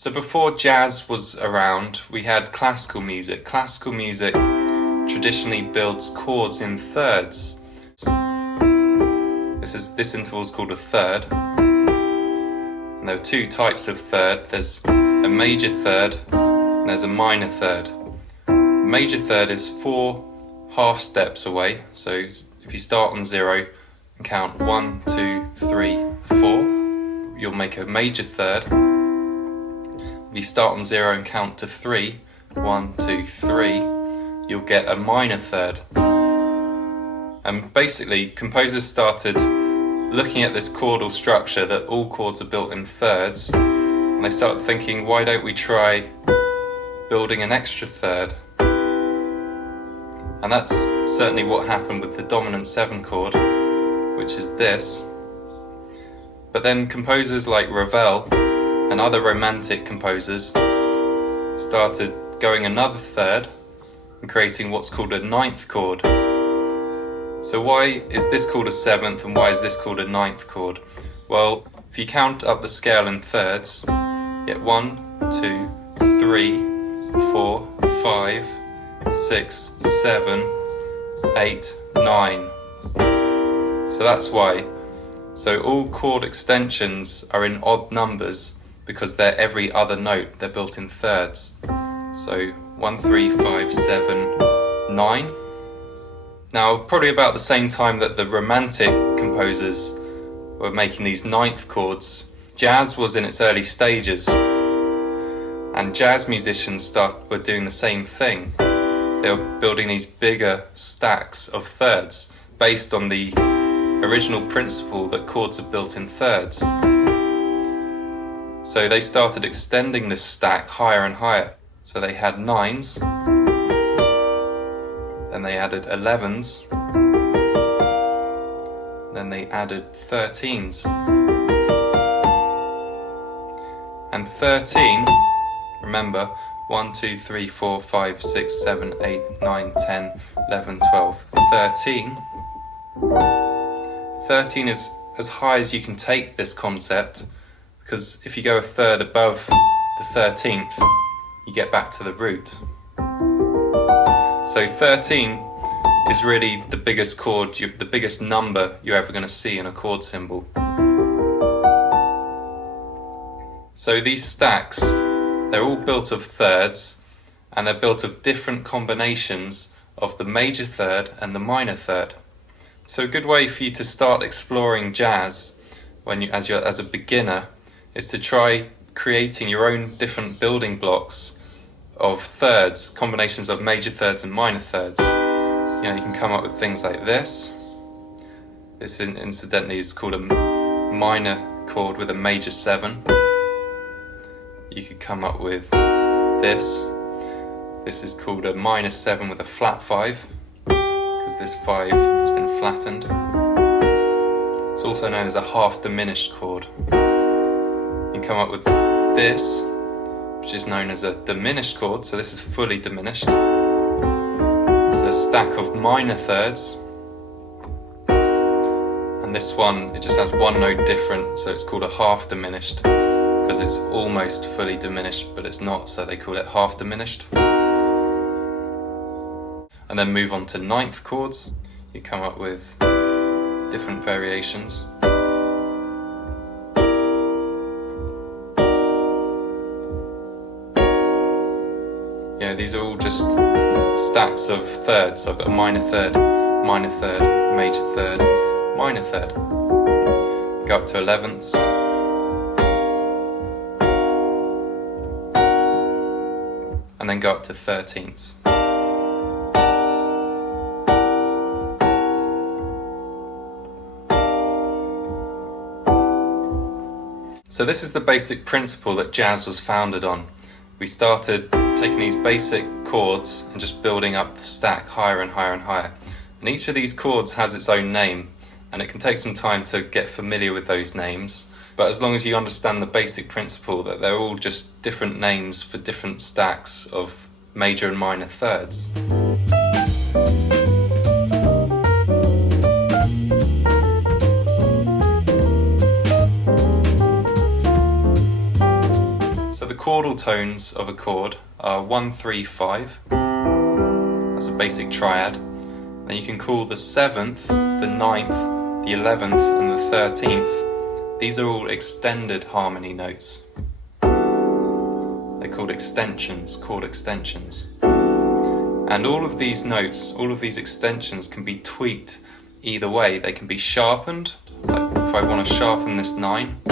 So before jazz was around, we had classical music. Classical music traditionally builds chords in thirds. This interval is called a third. And there are two types of third. There's a major third and there's a minor third. Major third is 4 half steps away. So if you start on 0 and count 1, 2, 3, 4, you'll make a major third. If you start on 0 and count to 3, 1, 2, 3, you'll get a minor third. And basically, composers started looking at this chordal structure that all chords are built in thirds, and they started thinking, why don't we try building an extra third? And that's certainly what happened with the dominant 7 chord, which is this. But then composers like Ravel and other romantic composers started going another third and creating what's called a 9th chord. So why is this called a 7th and why is this called a 9th chord? Well, if you count up the scale in thirds, you get 1, 2, 3, 4, 5, 6, 7, 8, 9. So that's why. So all chord extensions are in odd numbers because they're every other note, they're built in thirds. So 1, 3, 5, 7, 9. Now, probably about the same time that the romantic composers were making these 9th chords, jazz was in its early stages. And jazz musicians were doing the same thing. They were building these bigger stacks of thirds based on the original principle that chords are built in thirds. So they started extending this stack higher and higher. So they had 9s, then they added 11s, then they added 13s. And 13, remember, 1, 2, 3, 4, 5, 6, 7, 8, 9, 10, 11, 12, 13. 13 is as high as you can take this concept, because if you go a third above the 13th, you get back to the root. So 13 is really the biggest chord, the biggest number you're ever going to see in a chord symbol. So these stacks, they're all built of thirds, and they're built of different combinations of the major third and the minor third. So a good way for you to start exploring jazz as a beginner is to try creating your own different building blocks of thirds, combinations of major thirds and minor thirds. You can come up with things like this. This incidentally is called a minor chord with a major 7. You could come up with this. This is called a minor 7 with a flat 5, because this 5 has been flattened. It's also known as a half diminished chord. You can come up with this, which is known as a diminished chord, so this is fully diminished. It's a stack of minor thirds, and this one, it just has one note different, so it's called a half diminished, because it's almost fully diminished, but it's not, so they call it half diminished. And then move on to 9th chords. You come up with different variations. These are all just stacks of thirds. So I've got a minor third, major third, minor third. Go up to 11ths. And then go up to 13ths. So this is the basic principle that jazz was founded on. We started taking these basic chords and just building up the stack higher and higher and higher. And each of these chords has its own name, and it can take some time to get familiar with those names. But as long as you understand the basic principle that they're all just different names for different stacks of major and minor thirds. the chordal tones of a chord are 1, 3, 5. That's a basic triad. Then you can call the 7th, the 9th, the 11th and the 13th. These are all extended harmony notes. They're called extensions, chord extensions. And all of these notes, all of these extensions can be tweaked either way. They can be sharpened, like if I want to sharpen this 9,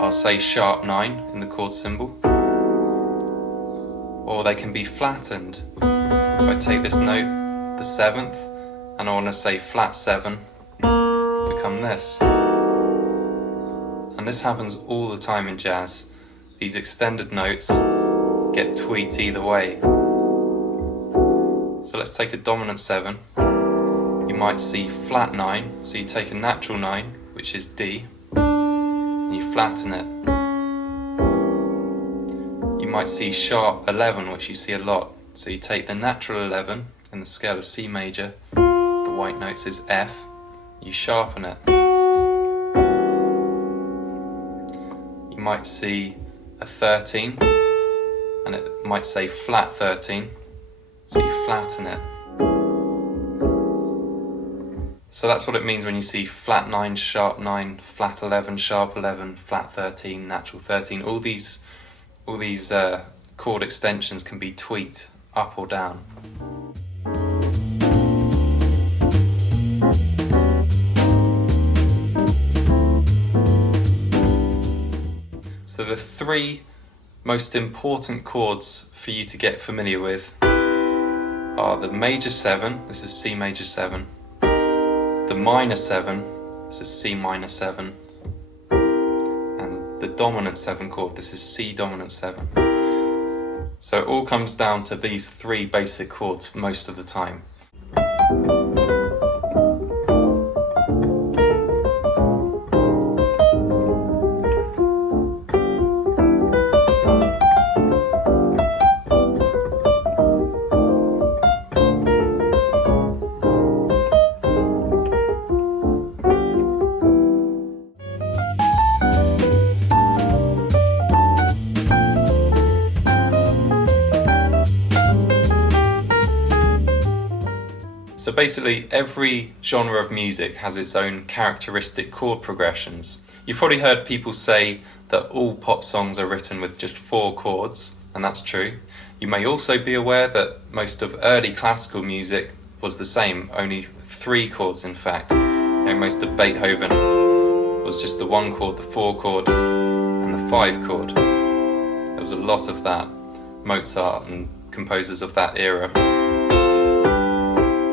I'll say sharp 9 in the chord symbol. Or they can be flattened. If I take this note, the 7th, and I want to say flat 7, become this. And this happens all the time in jazz. These extended notes get tweaked either way. So let's take a dominant 7. You might see flat 9, so you take a natural 9, which is D, and you flatten it. You might see sharp 11, which you see a lot, so you take the natural 11 in the scale of C major, the white notes is F, you sharpen it. You might see a 13, and it might say flat 13, so you flatten it. So that's what it means when you see flat 9, sharp 9, flat 11, sharp 11, flat 13, natural 13. All these chord extensions can be tweaked up or down. So the three most important chords for you to get familiar with are the major 7, this is C major 7, the minor 7, this is C minor 7, and the dominant 7 chord, this is C dominant 7. So it all comes down to these three basic chords most of the time. So basically every genre of music has its own characteristic chord progressions. You've probably heard people say that all pop songs are written with just 4 chords, and that's true. You may also be aware that most of early classical music was the same, only 3 chords in fact. Most of Beethoven was just the 1 chord, the 4 chord, and the 5 chord. There was a lot of that. Mozart and composers of that era.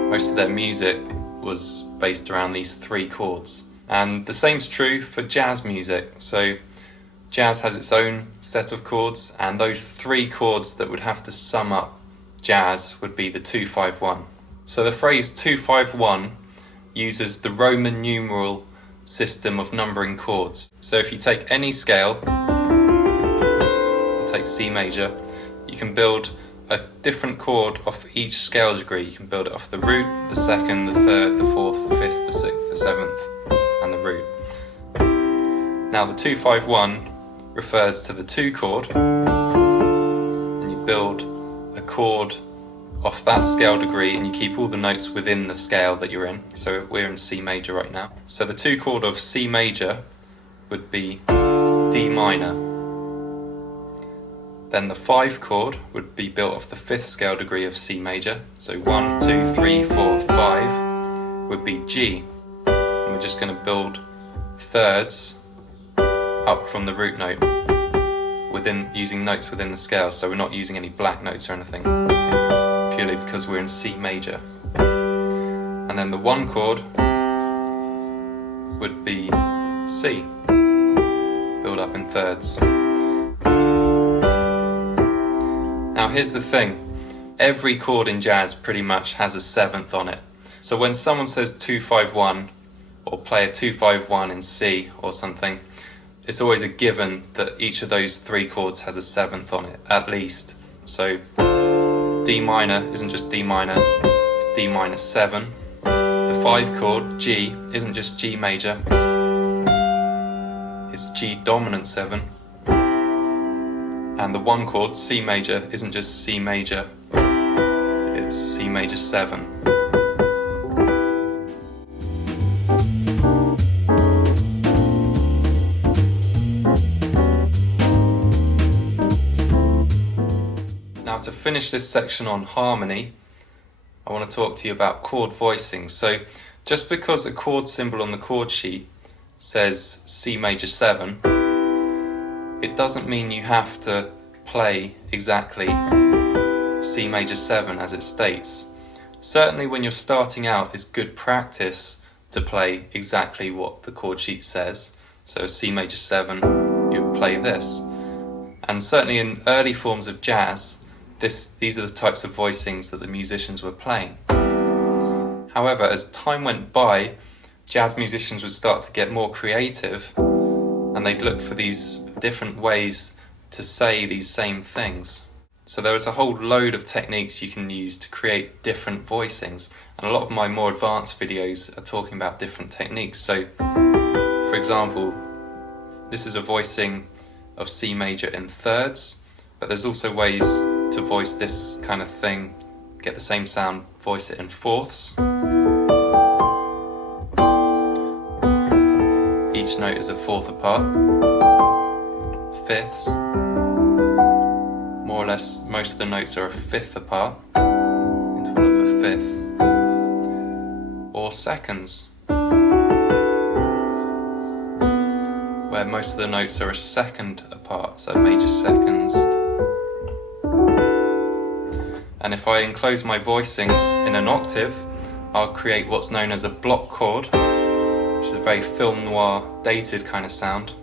Most of their music was based around these 3 chords. And the same's true for jazz music. So jazz has its own set of chords, and those 3 chords that would have to sum up jazz would be the 2-5-1. So the phrase 2-5-1 uses the Roman numeral system of numbering chords. So if you take any scale, take C major, you can build a different chord off each scale degree. You can build it off the root, the 2nd, the 3rd, the 4th, the 5th, the 6th, the 7th, and the root. Now the 2-5-1 refers to the 2 chord, and you build a chord off that scale degree, and you keep all the notes within the scale that you're in. So we're in C major right now. So the 2 chord of C major would be D minor. Then the 5 chord would be built off the 5th scale degree of C major. So 1, 2, 3, 4, 5 would be G. And we're just going to build thirds up from the root note using notes within the scale. So we're not using any black notes or anything, purely because we're in C major. And then the 1 chord would be C, build up in thirds. Now here's the thing, every chord in jazz pretty much has a 7th on it. So when someone says 2-5-1 or play a 2-5-1 in C or something, it's always a given that each of those 3 chords has a 7th on it, at least. So D minor isn't just D minor, it's D minor 7. The 5 chord, G, isn't just G major, it's G dominant 7. And the one chord, C major, isn't just C major, it's C major 7. Now, to finish this section on harmony, I want to talk to you about chord voicings. So just because a chord symbol on the chord sheet says C major 7, it doesn't mean you have to play exactly C major 7 as it states. Certainly when you're starting out, it's good practice to play exactly what the chord sheet says. So C major 7, you play this. And certainly in early forms of jazz, these are the types of voicings that the musicians were playing. However, as time went by, jazz musicians would start to get more creative, and they'd look for these different ways to say these same things. So there was a whole load of techniques you can use to create different voicings, and a lot of my more advanced videos are talking about different techniques. So, for example, this is a voicing of C major in thirds, but there's also ways to voice this kind of thing, get the same sound, voice it in fourths. Each note is a fourth apart. Fifths. More or less, most of the notes are a fifth apart, interval of a fifth. Or seconds, where most of the notes are a second apart, so major seconds. And if I enclose my voicings in an octave, I'll create what's known as a block chord, which is a very film noir, dated kind of sound.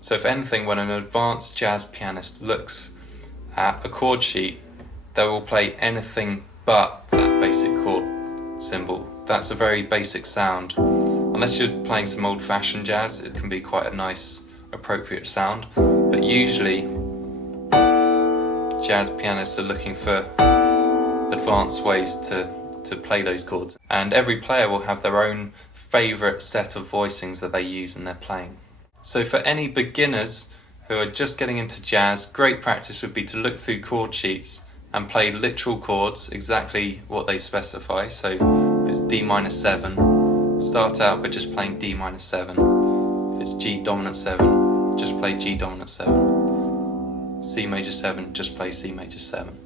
So if anything, when an advanced jazz pianist looks at a chord sheet, they will play anything but that basic chord symbol. That's a very basic sound. Unless you're playing some old-fashioned jazz, it can be quite a nice, appropriate sound. But usually, jazz pianists are looking for advanced ways to play those chords. And every player will have their own favourite set of voicings that they use in their playing. So for any beginners who are just getting into jazz, great practice would be to look through chord sheets and play literal chords, exactly what they specify. So if it's D minor 7, start out by just playing D minor 7. If it's G dominant 7, just play G dominant 7. C major 7, just play C major 7.